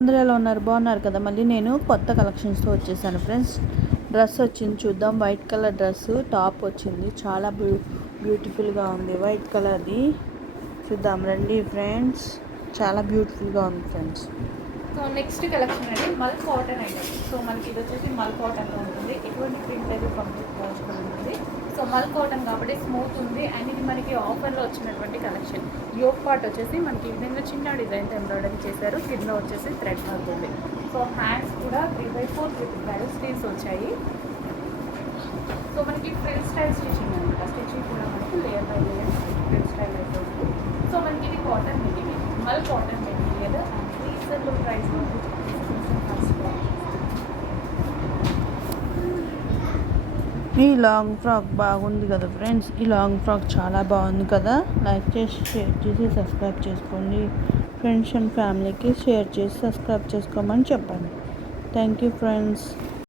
అందరూ ఎలా ఉన్నారు? బాగున్నారు కదా? మళ్ళీ నేను కొత్త కలెక్షన్స్తో వచ్చేసాను ఫ్రెండ్స్. డ్రెస్ వచ్చింది చూద్దాం. వైట్ కలర్ డ్రెస్ టాప్ వచ్చింది. చాలా బ్యూటిఫుల్గా ఉంది. వైట్ కలర్ది చూద్దాం రండి ఫ్రెండ్స్. చాలా బ్యూటిఫుల్గా ఉంది ఫ్రెండ్స్. సో నెక్స్ట్ కలెక్షన్ అండి మల్ కాటన్ ఐటమ్. సో మనకి ఇది వచ్చేసి మల్ కాటన్లో ఉంటుంది. ఎటువంటి ప్రింట్ అయితే కంప్లీట్ వాషబుల్ ఉంటుంది. సో మల్ కాటన్ కాబట్టి స్మూత్ ఉంది. అండ్ ఇది మనకి ఆఫర్లో వచ్చినటువంటి కలెక్షన్. యోక్ పార్ట్ వచ్చేసి మనకి ఈ విధంగా చిన్న డిజైన్తో ఎంబ్రాయిడరీ చేశారు. కింద వచ్చేసి థ్రెడ్ అవుతుంది. సో హ్యాండ్స్ కూడా 3/4 విత్ బ్రైడల్ స్టీల్స్ వచ్చాయి. సో మనకి ఫ్రిల్ స్టైల్ స్టిచ్చింగ్ అనమాట. స్టిచ్చింగ్ కూడా మనకి layer by layer frill style అయితే ఉంది. సో మనకి ఇది కాటన్ మెటీరియల్, మల్ కాటన్ మెటీరియల్ అండ్ రీజనబుల్ ప్రైస్లో ఈ లాంగ్ ఫ్రాక్ బాగుంది కదా ఫ్రెండ్స్. ఈ లాంగ్ ఫ్రాక్ చాలా బాగుంది కదా. లైక్ చేసి షేర్ చేసి సబ్స్క్రైబ్ చేసుకోండి. ఫ్రెండ్స్ అండ్ ఫ్యామిలీకి షేర్ చేసి సబ్స్క్రైబ్ చేసుకోమని చెప్పండి. Thank you friends.